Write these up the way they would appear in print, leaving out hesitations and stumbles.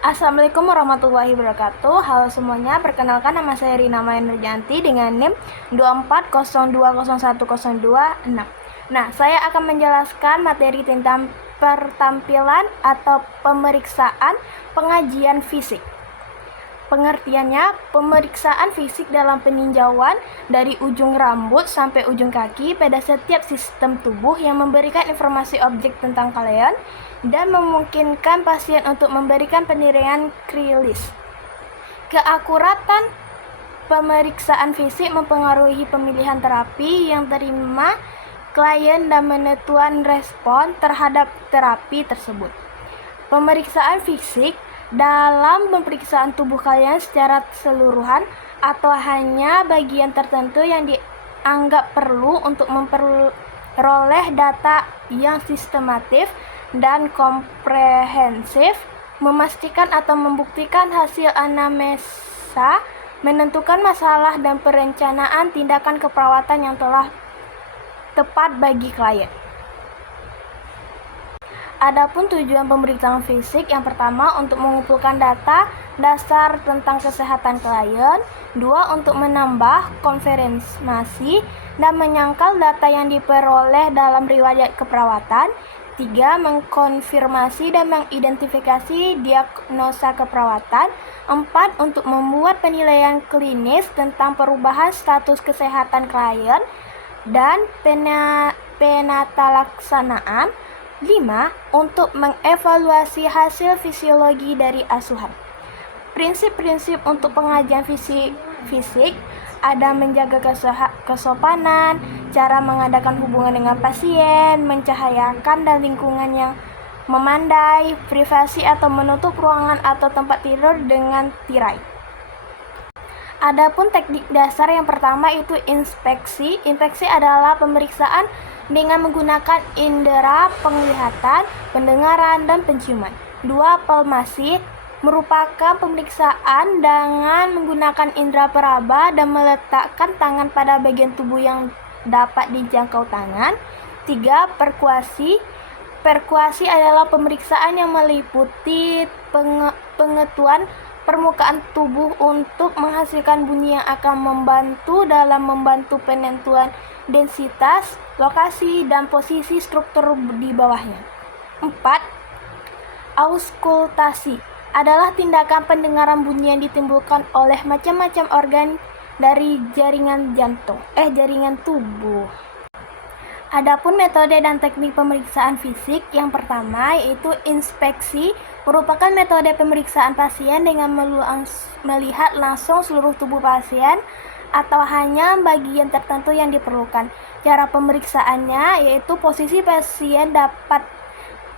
Assalamualaikum warahmatullahi wabarakatuh. Halo semuanya, perkenalkan nama saya Rina Maya Nurjanti dengan NIM 2402010206. Nah, saya akan menjelaskan materi tentang pertampilan atau pemeriksaan pengajian fisik. Pengertiannya, pemeriksaan fisik dalam peninjauan dari ujung rambut sampai ujung kaki pada setiap sistem tubuh yang memberikan informasi objek tentang kalian dan memungkinkan pasien untuk memberikan penilaian klinis. Keakuratan pemeriksaan fisik mempengaruhi pemilihan terapi yang terima klien dan menentukan respon terhadap terapi tersebut. Pemeriksaan fisik dalam pemeriksaan tubuh kalian secara keseluruhan atau hanya bagian tertentu yang dianggap perlu untuk memperoleh data yang sistematis dan komprehensif, memastikan atau membuktikan hasil anamnesa, menentukan masalah dan perencanaan tindakan keperawatan yang telah tepat bagi klien. Adapun tujuan pemeriksaan fisik, yang pertama untuk mengumpulkan data dasar tentang kesehatan klien, 2 untuk menambah konfirmasi dan menyangkal data yang diperoleh dalam riwayat keperawatan, 3 mengkonfirmasi dan mengidentifikasi diagnosa keperawatan, 4 untuk membuat penilaian klinis tentang perubahan status kesehatan klien dan penatalaksanaan, 5. Untuk mengevaluasi hasil fisiologi dari asuhan. Prinsip-prinsip untuk pengajian fisik ada menjaga kesopanan, cara mengadakan hubungan dengan pasien, mencahayakan dan lingkungan yang memandai, privasi atau menutup ruangan atau tempat tidur dengan tirai. Adapun teknik dasar yang pertama itu inspeksi. Inspeksi adalah pemeriksaan dengan menggunakan indera penglihatan, pendengaran, dan penciuman. 2. Palpasi merupakan pemeriksaan dengan menggunakan indera peraba dan meletakkan tangan pada bagian tubuh yang dapat dijangkau tangan. 3. Perkuasi. Perkuasi adalah pemeriksaan yang meliputi pengetuan permukaan tubuh untuk menghasilkan bunyi yang akan membantu dalam membantu penentuan densitas, lokasi, dan posisi struktur di bawahnya. 4. Auskultasi adalah tindakan pendengaran bunyi yang ditimbulkan oleh macam-macam organ dari jaringan tubuh. Adapun metode dan teknik pemeriksaan fisik, yang pertama yaitu inspeksi, merupakan metode pemeriksaan pasien dengan melihat langsung seluruh tubuh pasien atau hanya bagian tertentu yang diperlukan. Cara pemeriksaannya yaitu posisi pasien dapat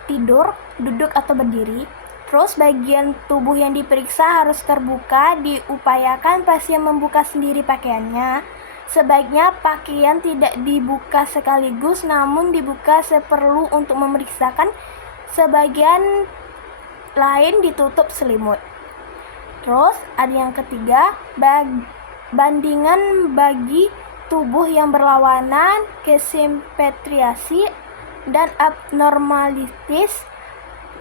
tidur, duduk atau berdiri. Terus bagian tubuh yang diperiksa harus terbuka, diupayakan pasien membuka sendiri pakaiannya. Sebaiknya pakaian tidak dibuka sekaligus, namun dibuka seperlu untuk memeriksakan, sebagian lain ditutup selimut. Terus ada yang ketiga, bandingan bagi tubuh yang berlawanan, kesimetriasi, dan abnormalitis.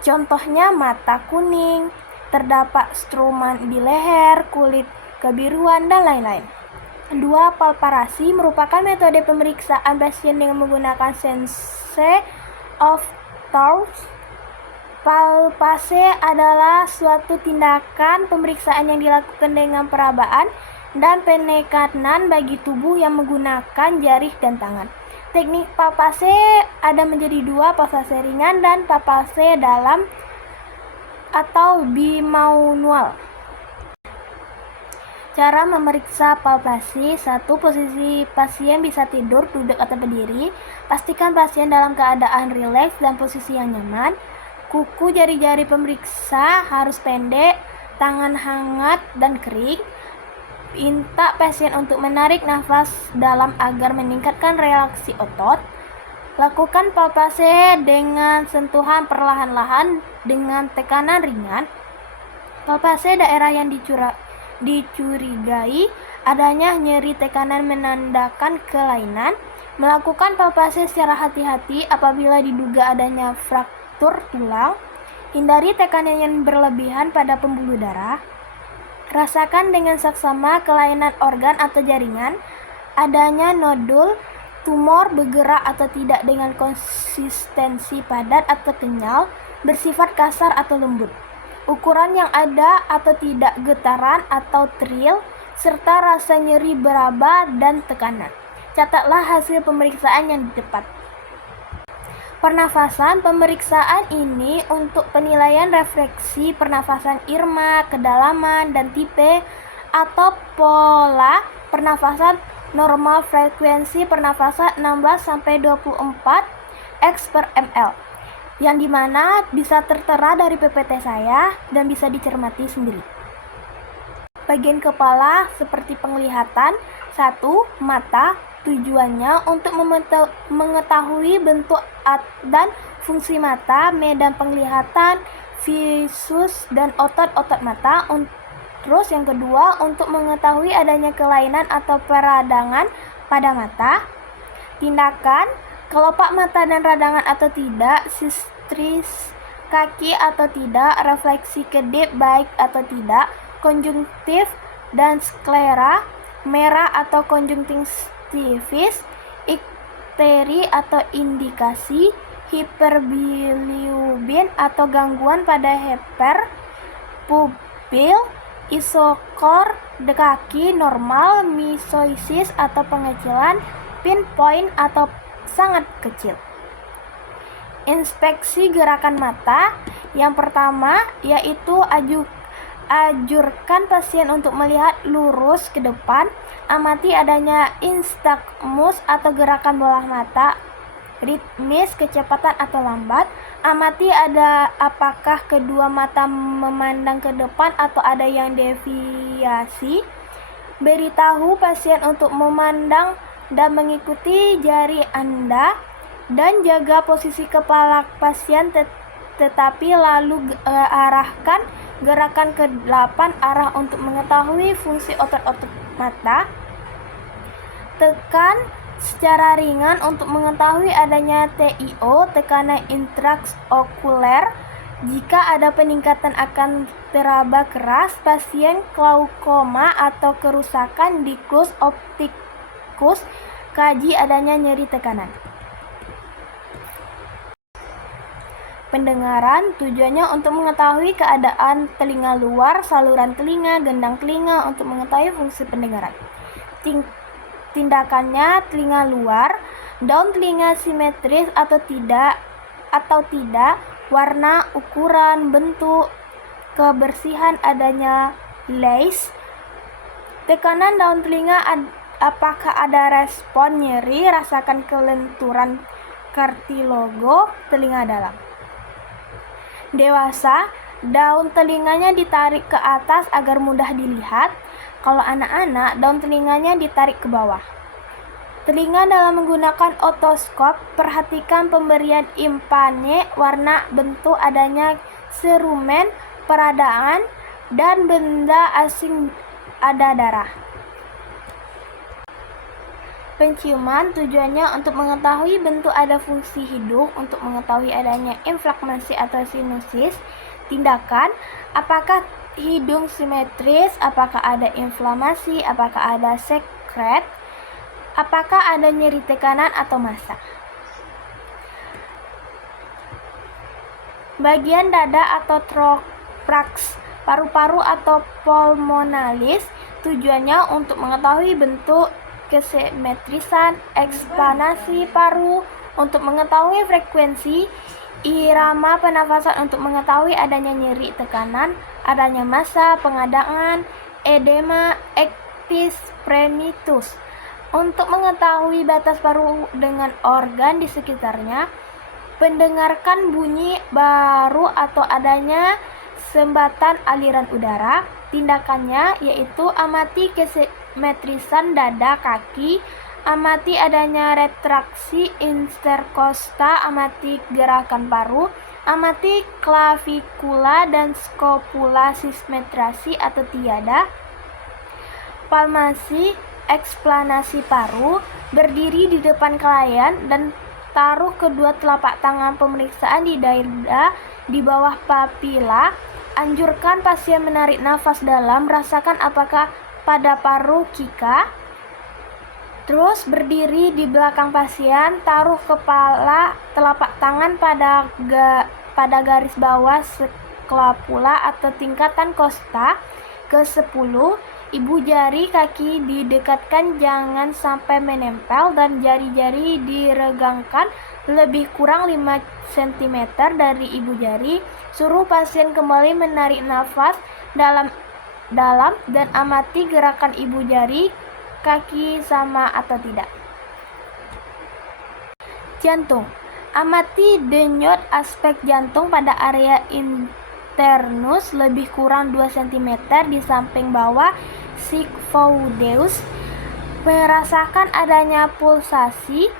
Contohnya mata kuning, terdapat struman di leher, kulit kebiruan, dan lain-lain. 2. Palpasi merupakan metode pemeriksaan pasien dengan menggunakan sense of touch. Palpasi adalah suatu tindakan pemeriksaan yang dilakukan dengan perabaan dan penekanan bagi tubuh yang menggunakan jari dan tangan. Teknik palpasi ada menjadi 2, palpasi ringan dan palpasi dalam atau bimanual. Cara memeriksa palpasi. 1. Posisi pasien bisa tidur, duduk, atau berdiri. Pastikan pasien dalam keadaan rileks dan posisi yang nyaman. Kuku jari-jari pemeriksa harus pendek, tangan hangat dan kering. Minta pasien untuk menarik nafas dalam agar meningkatkan relaksasi otot. Lakukan palpasi dengan sentuhan perlahan-lahan dengan tekanan ringan. Palpasi daerah yang dicurigai adanya nyeri tekanan menandakan kelainan. Melakukan palpasi secara hati-hati apabila diduga adanya fraktur tulang. Hindari tekanan yang berlebihan pada pembuluh darah. Rasakan dengan saksama kelainan organ atau jaringan, adanya nodul, tumor bergerak atau tidak dengan konsistensi padat atau kenyal, bersifat kasar atau lembut. Ukuran yang ada atau tidak getaran atau trill, serta rasa nyeri beraba dan tekanan. Catatlah hasil pemeriksaan yang tepat. Pernafasan. Pemeriksaan ini untuk penilaian refleksi pernafasan irma, kedalaman, dan tipe atau pola pernafasan normal frekuensi pernafasan 16-24 X per ml, yang dimana bisa tertera dari PPT saya dan bisa dicermati sendiri. Bagian kepala seperti penglihatan. 1. Mata. Tujuannya untuk mengetahui bentuk dan fungsi mata, medan penglihatan, visus, dan otot-otot mata. Terus yang kedua, untuk mengetahui adanya kelainan atau peradangan pada mata. Tindakan, kelopak mata dan radangan atau tidak, sistris kaki atau tidak, refleksi kedip baik atau tidak, konjungtif dan sklera, merah atau konjungtivis, ikteri atau indikasi, hiperbiliubin atau gangguan pada hiper, pupil, isokor kaki normal, misoisis atau pengecilan, pinpoint atau sangat kecil. Inspeksi gerakan mata. Yang pertama yaitu ajurkan pasien untuk melihat lurus ke depan. Amati adanya nystagmus atau gerakan bola mata, ritmis, kecepatan atau lambat. Amati apakah kedua mata memandang ke depan atau ada yang deviasi. Beritahu pasien untuk memandang dan mengikuti jari Anda, dan jaga posisi kepala pasien tetapi lalu arahkan gerakan ke 8 arah untuk mengetahui fungsi otot-otot mata. Tekan secara ringan untuk mengetahui adanya TIO, tekanan intraokuler. Jika ada peningkatan akan teraba keras, pasien glaukoma atau kerusakan dikus optikus, kaji adanya nyeri tekanan. Pendengaran. Tujuannya untuk mengetahui keadaan telinga luar, saluran telinga, gendang telinga untuk mengetahui fungsi pendengaran. Tindakannya, telinga luar, daun telinga simetris atau tidak, warna, ukuran, bentuk, kebersihan adanya lace. Tekanan daun telinga, apakah ada respon nyeri, rasakan kelenturan kartilago telinga dalam. Dewasa, daun telinganya ditarik ke atas agar mudah dilihat. Kalau anak-anak, daun telinganya ditarik ke bawah. Telinga dalam menggunakan otoskop, perhatikan pemberian impane, warna, bentuk, adanya serumen, peradaan, dan benda asing, ada darah. Penciuman. Tujuannya untuk mengetahui bentuk, ada fungsi hidung, untuk mengetahui adanya inflamasi atau sinusis. Tindakan, apakah hidung simetris, apakah ada inflamasi, apakah ada sekret, apakah ada nyeri tekanan atau massa. Bagian dada atau thorax, paru-paru atau pulmonalis. Tujuannya untuk mengetahui bentuk, kesimetrisan, ekspansi paru, untuk mengetahui frekuensi, irama pernafasan, untuk mengetahui adanya nyeri tekanan, adanya massa, pengadaan, edema, ektis, prenitus, untuk mengetahui batas paru dengan organ di sekitarnya. Pendengarkan bunyi baru atau adanya sembatan aliran udara. Tindakannya yaitu amati kesimetrisan dada kaki, amati adanya retraksi interkosta, amati gerakan paru, amati klavikula dan skopula simetrasi atau tiada. Palmasi, eksplanasi paru, berdiri di depan klien dan Taruh kedua telapak tangan pemeriksaan di dada di bawah papila. Anjurkan pasien menarik nafas dalam. Rasakan apakah pada paru Kika. Terus berdiri di belakang pasien. Taruh kepala telapak tangan pada garis bawah sklapula atau tingkatan kosta. Ke-10, ibu jari kaki didekatkan jangan sampai menempel dan jari-jari diregangkan lebih kurang 5 cm dari ibu jari. Suruh pasien kembali menarik nafas dalam dan amati gerakan ibu jari kaki sama atau tidak. Jantung. Amati denyut aspek jantung pada area internus lebih kurang 2 cm di samping bawah sigmoideus. Merasakan adanya pulsasi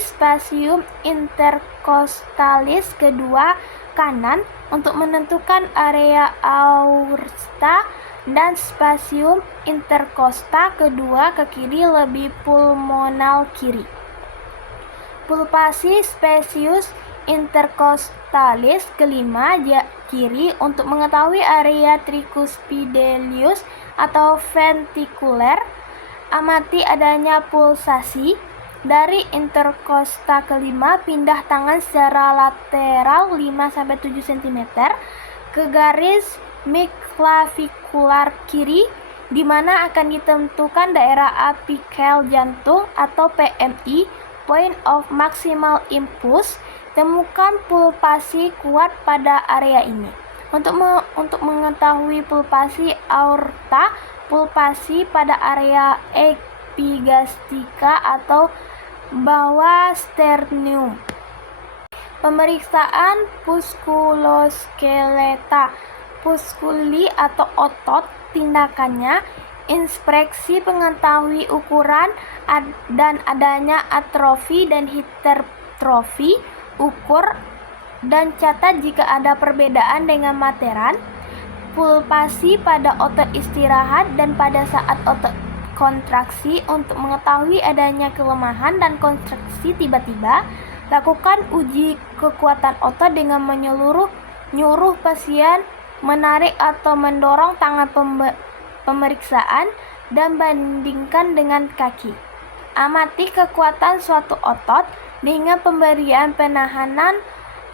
spasium intercostalis kedua kanan untuk menentukan area aorta dan spasium intercosta kedua ke kiri lebih pulmonal kiri. Pulsasi spasius intercostalis kelima kiri untuk mengetahui area tricuspidalius atau ventrikuler. Amati adanya pulsasi dari intercosta kelima. Pindah tangan secara lateral 5-7 cm ke garis midclavicular kiri di mana akan ditentukan daerah apical jantung atau PMI, point of maximal impulse. Temukan pulsasi kuat pada area ini. Untuk mengetahui pulsasi aorta, pulsasi pada area epigastika atau bawah sternum. Pemeriksaan muskuloskeleta, puskuli atau otot. Tindakannya, inspeksi mengetahui ukuran dan adanya atrofi dan hipertrofi. Ukur dan catat jika ada perbedaan dengan materan. Pulsasi pada otot istirahat dan pada saat otot kontraksi untuk mengetahui adanya kelemahan dan kontraksi tiba-tiba. Lakukan uji kekuatan otot dengan nyuruh pasien menarik atau mendorong tangan pemeriksaan dan bandingkan dengan kaki. Amati kekuatan suatu otot dengan pemberian penahanan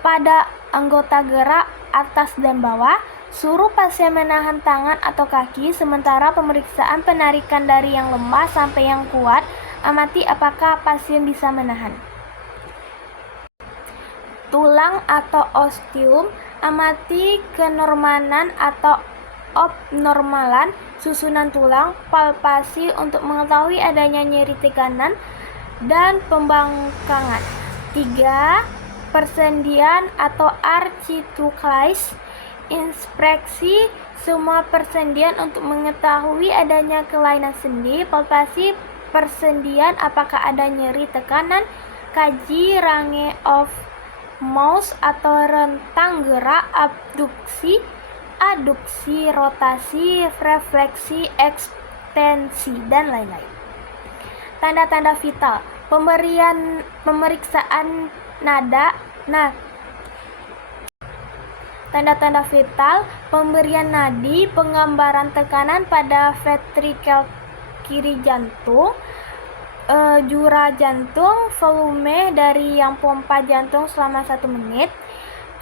pada anggota gerak atas dan bawah. Suruh pasien menahan tangan atau kaki sementara pemeriksaan penarikan dari yang lemah sampai yang kuat. Amati apakah pasien bisa menahan. Tulang atau osteum. Amati kenormalan atau abnormalan susunan tulang. Palpasi untuk mengetahui adanya nyeri tekanan dan pembangkangan. 3. Persendian atau arthritis. Inspeksi semua persendian untuk mengetahui adanya kelainan sendi. Palpasi persendian apakah ada nyeri tekanan. Kaji range of mouse atau rentang gerak, abduksi, rotasi, refleksi, ekstensi, dan lain-lain. Tanda-tanda vital. Pemeriksaan nada. Tanda-tanda vital, pemberian nadi, penggambaran tekanan pada ventrikel kiri jantung, jura jantung, volume dari yang pompa jantung selama 1 menit,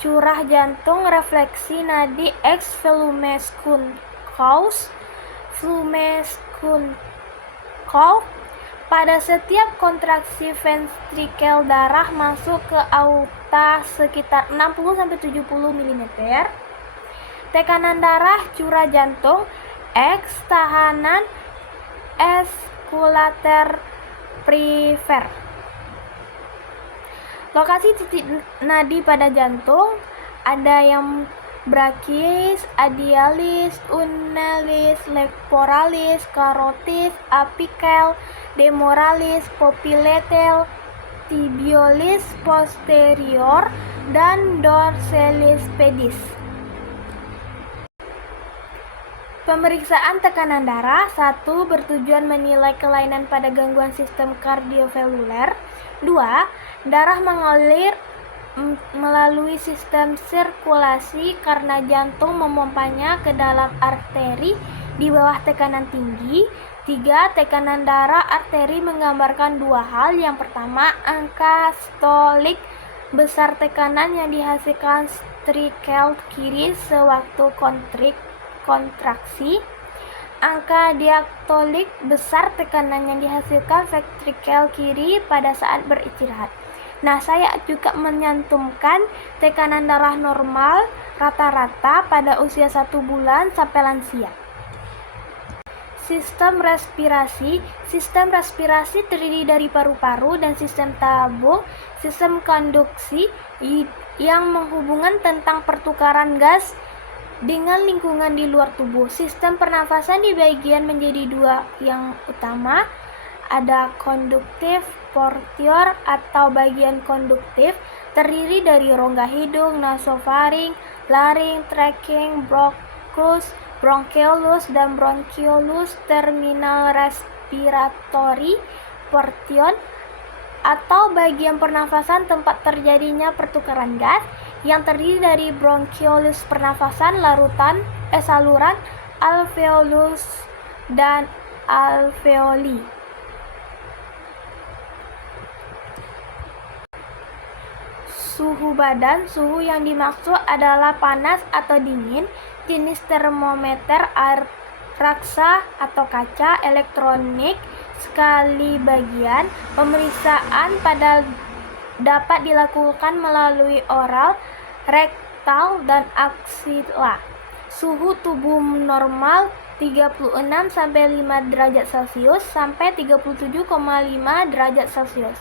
curah jantung, refleksi nadi X, volume Scuncaus, pada setiap kontraksi ventrikel darah masuk ke aorta sekitar 60-70 mm. Tekanan darah, curah jantung X, tahanan eskulater prefer. Lokasi titik nadi pada jantung ada yang brakis, adialis, unalis, lectoralis, carotis, apical, femoralis, popliteal, tibialis posterior, dan dorsalis pedis. Pemeriksaan tekanan darah. 1. Bertujuan menilai kelainan pada gangguan sistem kardiovaluler. 2. Darah mengalir melalui sistem sirkulasi karena jantung memompanya ke dalam arteri di bawah tekanan tinggi. 3. Tekanan darah arteri menggambarkan dua hal. Yang pertama, angka stolik besar tekanan yang dihasilkan ventrikel kiri sewaktu kontraksi. Angka diastolik besar tekanan yang dihasilkan ventrikel kiri pada saat beristirahat. Nah, saya juga menyantumkan tekanan darah normal rata-rata pada usia 1 bulan sampai lansia. Sistem respirasi. Sistem respirasi terdiri dari paru-paru dan sistem tabung, sistem konduksi yang menghubungkan tentang pertukaran gas dengan lingkungan di luar tubuh. Sistem pernafasan dibagi menjadi dua yang utama. Ada konduktif, portior atau bagian konduktif, terdiri dari rongga hidung, nasofaring, laring, trachea, bronchioles dan bronchiolus. Terminal respiratory, portion atau bagian pernafasan tempat terjadinya pertukaran gas, yang terdiri dari bronchiolus pernafasan, saluran, alveolus dan alveoli. Suhu badan. Suhu yang dimaksud adalah panas atau dingin. Jenis termometer air raksa atau kaca, elektronik sekali bagian. Pemeriksaan dapat dilakukan melalui oral, rektal, dan aksila. Suhu tubuh normal 36-5 derajat Celcius sampai 37,5 derajat Celcius.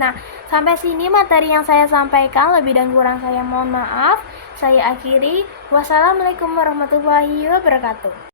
Nah, sampai sini materi yang saya sampaikan. Lebih dan kurang saya mohon maaf. Saya akhiri. Wassalamualaikum warahmatullahi wabarakatuh.